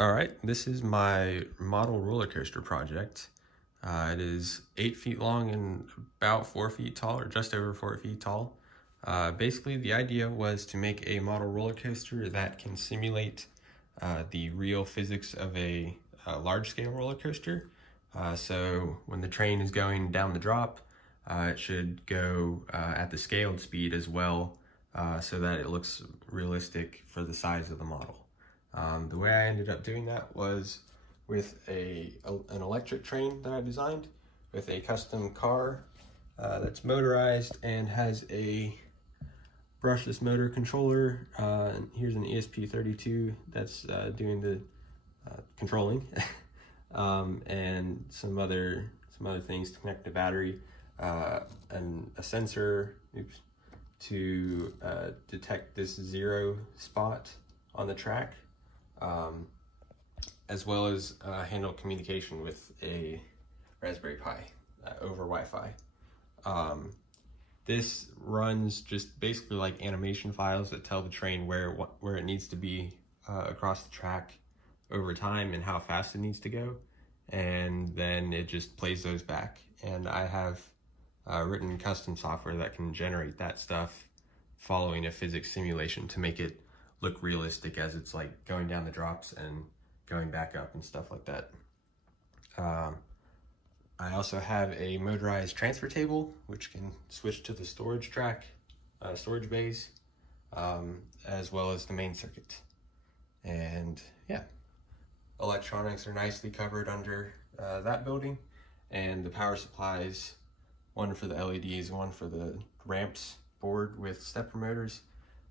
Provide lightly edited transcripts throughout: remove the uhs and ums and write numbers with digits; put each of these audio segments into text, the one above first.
All right, this is my model roller coaster project. It is 8 feet long and about 4 feet tall, or just over 4 feet tall. Basically, the idea was to make a model roller coaster that can simulate the real physics of a large-scale roller coaster. So when the train is going down the drop, it should go at the scaled speed as well, so that it looks realistic for the size of the model. The way I ended up doing that was with an electric train that I designed with a custom car that's motorized and has a brushless motor controller. And here's an ESP32 that's doing the controlling, and some other things to connect the battery, and a sensor to detect this zero spot on the track, as well as handle communication with a Raspberry Pi over Wi-Fi. This runs just basically like animation files that tell the train where it needs to be across the track over time and how fast it needs to go, and then it just plays those back. And I have written custom software that can generate that stuff following a physics simulation to make it look realistic as it's like going down the drops and going back up and stuff like that. I also have a motorized transfer table, which can switch to the storage track, storage bays, as well as the main circuit. And yeah, electronics are nicely covered under that building, and the power supplies, one for the LEDs, one for the ramps board with stepper motors,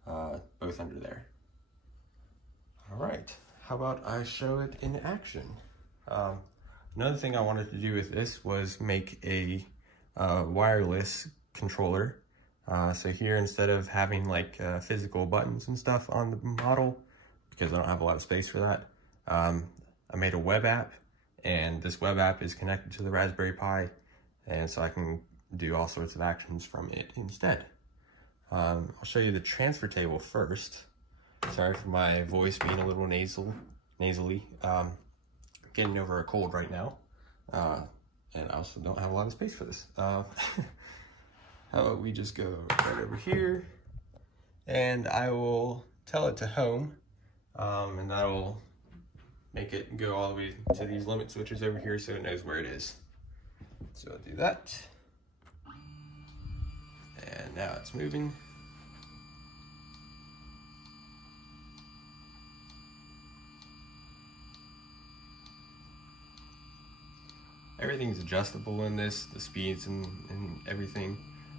both under there. All right, how about I show it in action? Another thing I wanted to do with this was make a wireless controller. So here, instead of having like physical buttons and stuff on the model, because I don't have a lot of space for that, I made a web app, and this web app is connected to the Raspberry Pi, and so I can do all sorts of actions from it instead. I'll show you the transfer table first. Sorry for my voice being a little nasally. Getting over a cold right now, and I also don't have a lot of space for this. How about we just go right over here, and I will tell it to home, and that'll make it go all the way to these limit switches over here so it knows where it is. So I'll do that, and now it's moving. Everything's adjustable in this, the speeds and everything.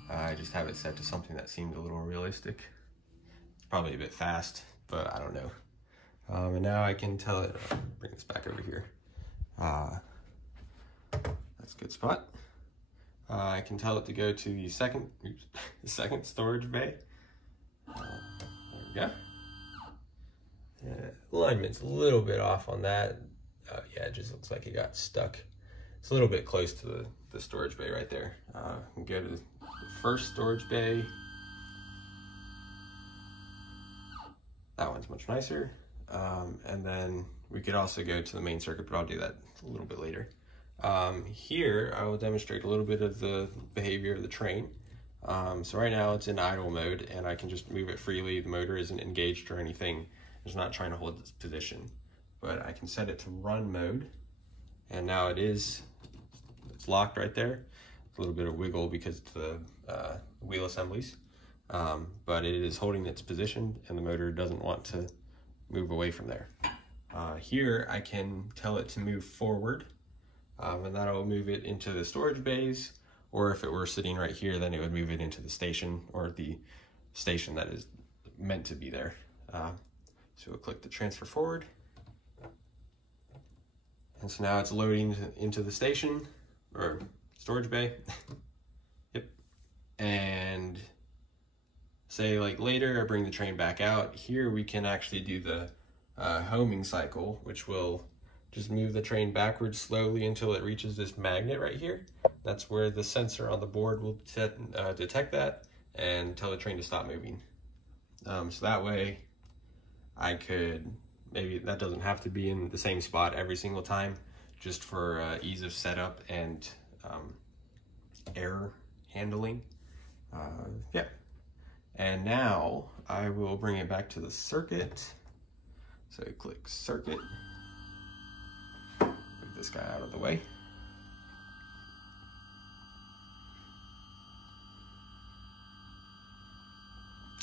I just have it set to something that seemed a little realistic. It's probably a bit fast, but I don't know. And now I can tell it, bring this back over here. That's a good spot. I can tell it to go to the second storage bay. There we go. Alignment's a little bit off on that. Yeah, it just looks like it got stuck. It's a little bit close to the storage bay right there. We can go to the first storage bay. That one's much nicer. And then we could also go to the main circuit, but I'll do that a little bit later. Here, I will demonstrate a little bit of the behavior of the train. So right now it's in idle mode, and I can just move it freely. The motor isn't engaged or anything. It's not trying to hold its position. But I can set it to run mode, and now it's locked right there. A little bit of wiggle because of the wheel assemblies, but it is holding its position, and the motor doesn't want to move away from there. Here I can tell it to move forward, and that'll move it into the storage bays, or if it were sitting right here, then it would move it into the station, or the station that is meant to be there. So we'll click the transfer forward, and so now it's loading into the station or storage bay. Yep. And say like later I bring the train back out. Here we can actually do the homing cycle, which will just move the train backwards slowly until it reaches this magnet right here. That's where the sensor on the board will detect that and tell the train to stop moving. So that way I could maybe that doesn't have to be in the same spot every single time, just for ease of setup and error handling. Yeah. And now I will bring it back to the circuit. So click circuit, move this guy out of the way.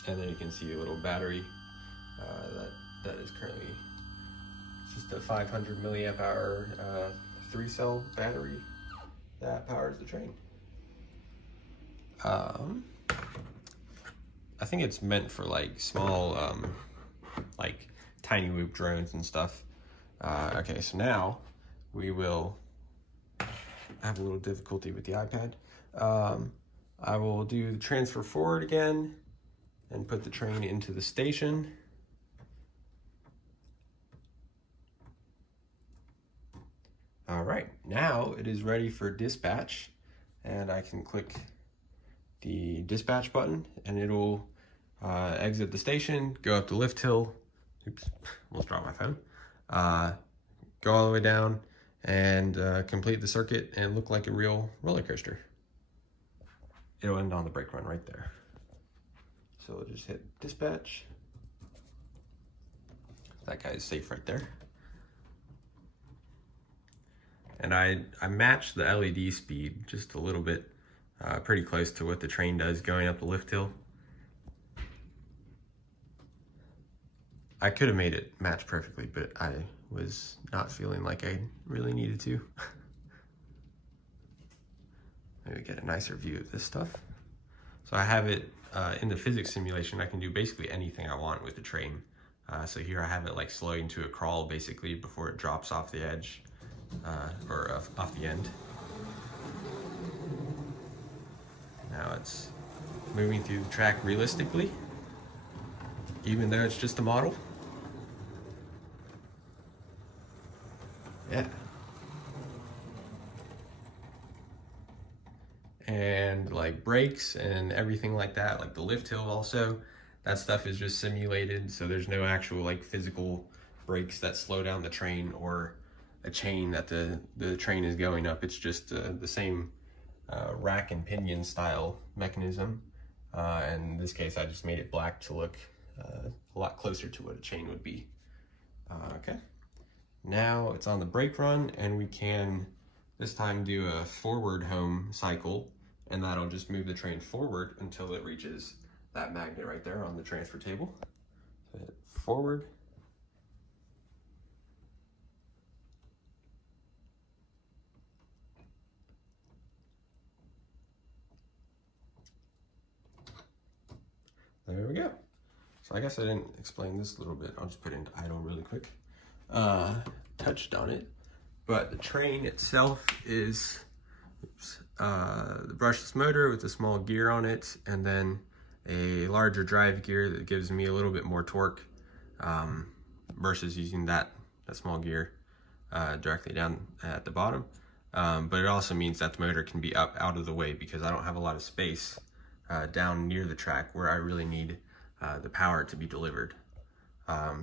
And then you can see a little battery that is currently just a 500 milliamp hour 3-cell battery that powers the train. I think it's meant for like small, like tiny loop drones and stuff. Okay, so now we will have a little difficulty with the iPad. I will do the transfer forward again and put the train into the station. All right, now it is ready for dispatch, and I can click the dispatch button and it'll exit the station, go up the lift hill, oops, almost dropped my phone, go all the way down and complete the circuit and look like a real roller coaster. It'll end on the brake run right there. So we'll just hit dispatch. That guy is safe right there. And I matched the LED speed just a little bit, pretty close to what the train does going up the lift hill. I could have made it match perfectly, but I was not feeling like I really needed to. Maybe get a nicer view of this stuff. So I have it in the physics simulation. I can do basically anything I want with the train. So here I have it like slowing to a crawl basically before it drops off the edge. Or off the end. Now it's moving through the track realistically, even though it's just a model. Yeah. And like brakes and everything like that, like the lift hill also, that stuff is just simulated, so there's no actual like physical brakes that slow down the train or a chain that the train is going up. It's just the same rack and pinion style mechanism. And in this case, I just made it black to look a lot closer to what a chain would be. Okay, now it's on the brake run, and we can this time do a forward home cycle, and that'll just move the train forward until it reaches that magnet right there on the transfer table. So hit forward. There we go. So I guess I didn't explain this a little bit. I'll just put it into idle really quick. Touched on it, but the train itself is the brushless motor with a small gear on it, and then a larger drive gear that gives me a little bit more torque versus using that small gear directly down at the bottom. But it also means that the motor can be up out of the way because I don't have a lot of space down near the track where I really need the power to be delivered.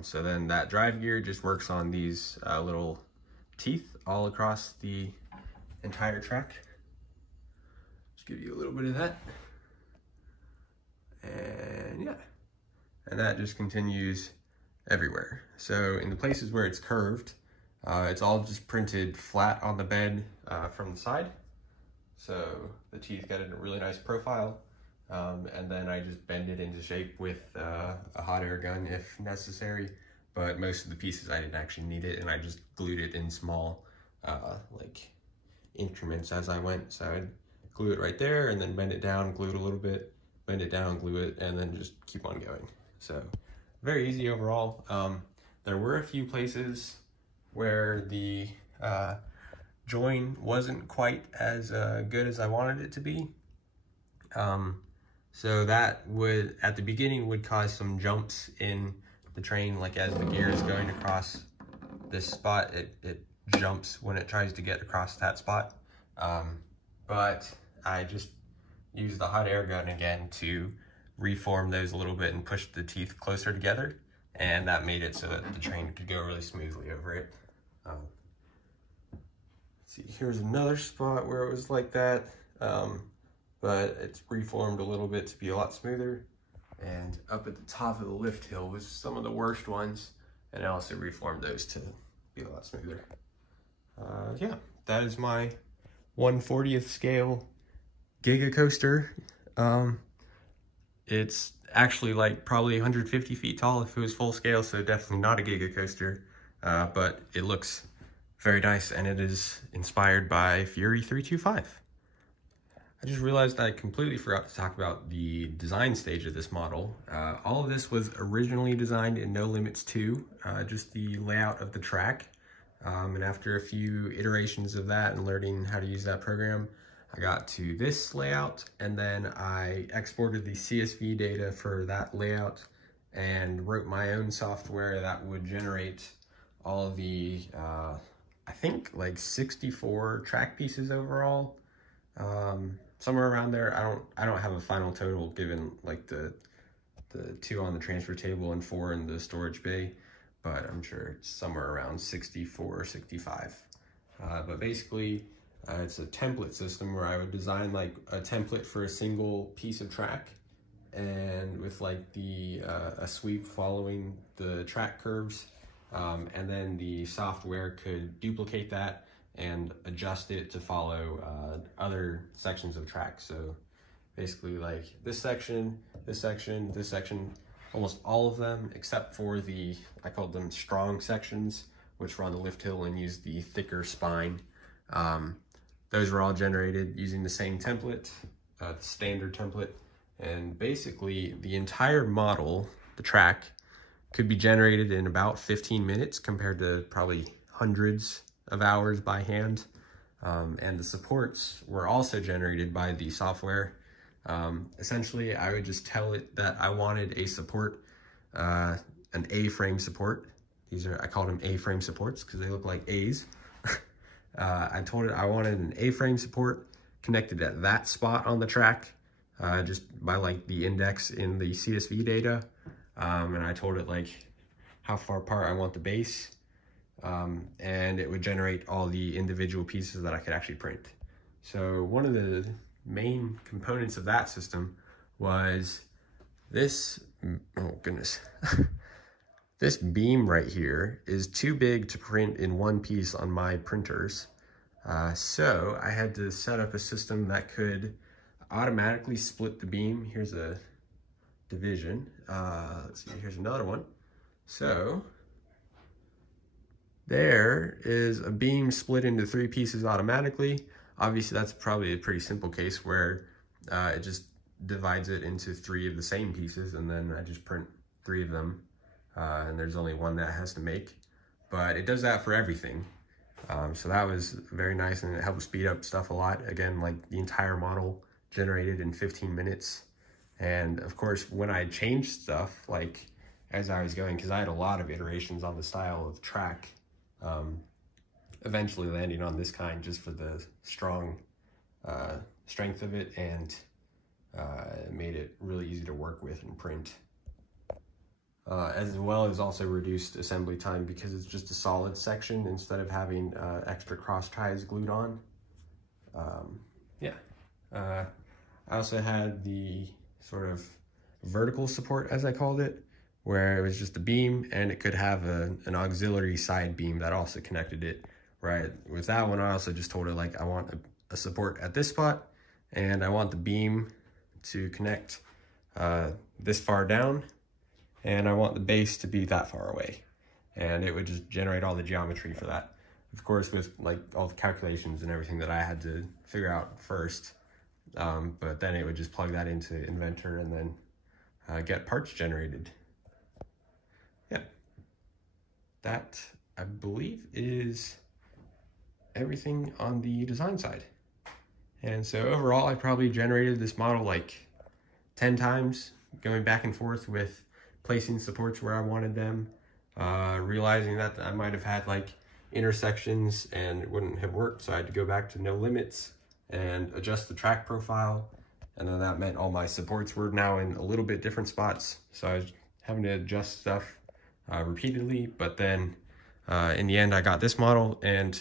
So then that drive gear just works on these little teeth all across the entire track. Just give you a little bit of that. And yeah, and that just continues everywhere. So in the places where it's curved, it's all just printed flat on the bed from the side. So the teeth get a really nice profile. And then I just bend it into shape with a hot air gun if necessary, but most of the pieces I didn't actually need it, and I just glued it in small like increments as I went. So I'd glue it right there and then bend it down, glue it a little bit, bend it down, glue it, and then just keep on going. So very easy overall. There were a few places where the join wasn't quite as good as I wanted it to be. So that would, at the beginning, would cause some jumps in the train, like as the gear is going across this spot, it jumps when it tries to get across that spot. But I just used the hot air gun again to reform those a little bit and push the teeth closer together, and that made it so that the train could go really smoothly over it. Let's see, here's another spot where it was like that, but it's reformed a little bit to be a lot smoother. And up at the top of the lift hill was some of the worst ones, and I also reformed those to be a lot smoother. Yeah, that is my 1/40th scale Giga Coaster. It's actually like probably 150 feet tall if it was full scale, so definitely not a Giga Coaster, but it looks very nice, and it is inspired by Fury 325. I just realized I completely forgot to talk about the design stage of this model. All of this was originally designed in No Limits 2, just the layout of the track. And after a few iterations of that and learning how to use that program, I got to this layout, and then I exported the CSV data for that layout and wrote my own software that would generate all of the, I think like 64 track pieces overall. Somewhere around there. I don't have a final total given like the 2 on the transfer table and 4 in the storage bay, but I'm sure it's somewhere around 64 or 65. But basically it's a template system where I would design like a template for a single piece of track, and with like a sweep following the track curves, and then the software could duplicate that and adjust it to follow other sections of track. So basically like this section, this section, this section, almost all of them except for I called them strong sections, which were on the lift hill and used the thicker spine. Those were all generated using the same template, the standard template. And basically the entire model, the track, could be generated in about 15 minutes compared to probably hundreds of hours by hand. And the supports were also generated by the software. Essentially, I would just tell it that I wanted a support, an A-frame support. I called them A-frame supports because they look like A's. I told it I wanted an A-frame support connected at that spot on the track, just by like the index in the CSV data. And I told it like how far apart I want the base. And it would generate all the individual pieces that I could actually print. So one of the main components of that system was this, oh goodness, this beam right here is too big to print in one piece on my printers. So I had to set up a system that could automatically split the beam. Here's a division. Let's see, here's another one. So there is a beam split into 3 pieces automatically. Obviously, that's probably a pretty simple case where it just divides it into 3 of the same pieces, and then I just print 3 of them, and there's only one that has to make. But it does that for everything. So that was very nice, and it helped speed up stuff a lot. Again, like the entire model generated in 15 minutes. And of course, when I changed stuff, like as I was going, because I had a lot of iterations on the style of track, eventually landing on this kind just for the strong strength of it, and it made it really easy to work with and print. As well as also reduced assembly time because it's just a solid section instead of having extra cross ties glued on. I also had the sort of vertical support, as I called it, where it was just a beam and it could have an auxiliary side beam that also connected it. Right, with that one, I also just told it like I want a support at this spot, and I want the beam to connect this far down, and I want the base to be that far away, and it would just generate all the geometry for that. Of course, with like all the calculations and everything that I had to figure out first, but then it would just plug that into Inventor and then get parts generated. Yeah, that I believe is everything on the design side. And so overall, I probably generated this model like 10 times, going back and forth with placing supports where I wanted them, realizing that I might have had like intersections and it wouldn't have worked, so I had to go back to No Limits and adjust the track profile, and then that meant all my supports were now in a little bit different spots, so I was having to adjust stuff repeatedly, but then in the end I got this model and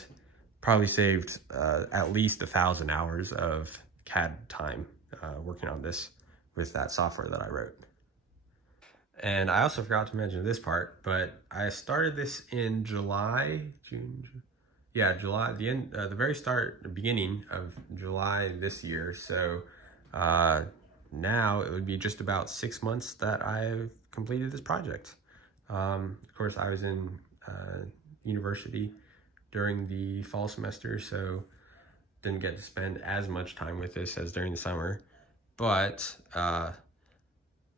probably saved at least 1,000 hours of CAD time working on this with that software that I wrote. And I also forgot to mention this part, but I started this in July, July, the very beginning of July this year. So now it would be just about 6 months that I've completed this project. Of course, I was in university during the fall semester, so didn't get to spend as much time with this as during the summer. But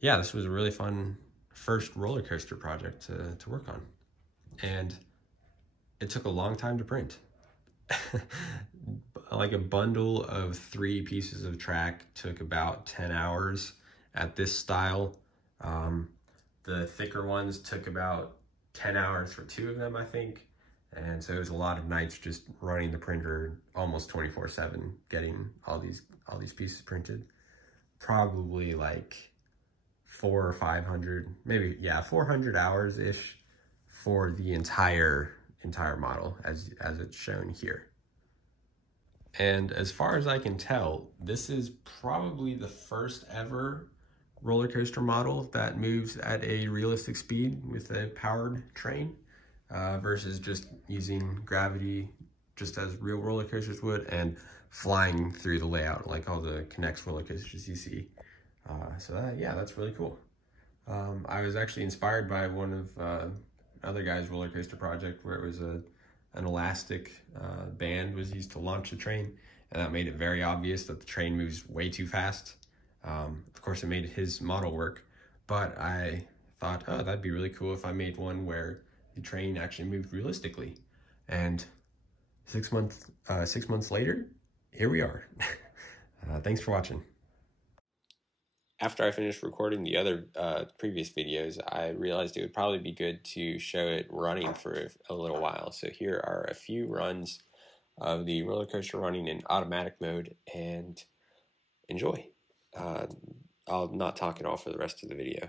yeah, this was a really fun first roller coaster project to work on. And it took a long time to print. Like a bundle of 3 pieces of track took about 10 hours at this style. The thicker ones took about 10 hours for 2 of them, I think. And so it was a lot of nights just running the printer almost 24/7, getting all these pieces printed. Probably like 400 or 500, maybe, yeah, 400 hours ish for the entire model as it's shown here. And as far as I can tell, this is probably the first ever roller coaster model that moves at a realistic speed with a powered train versus just using gravity just as real roller coasters would and flying through the layout like all the Connects roller coasters you see. Yeah, that's really cool. I was actually inspired by one of other guy's roller coaster project where it was an elastic band was used to launch the train, and that made it very obvious that the train moves way too fast. Of course, it made his model work, but I thought, oh, that'd be really cool if I made one where the train actually moved realistically. And 6 months later, here we are. Thanks for watching. After I finished recording the other previous videos, I realized it would probably be good to show it running for a little while. So here are a few runs of the roller coaster running in automatic mode, and enjoy. I'll not talk at all for the rest of the video.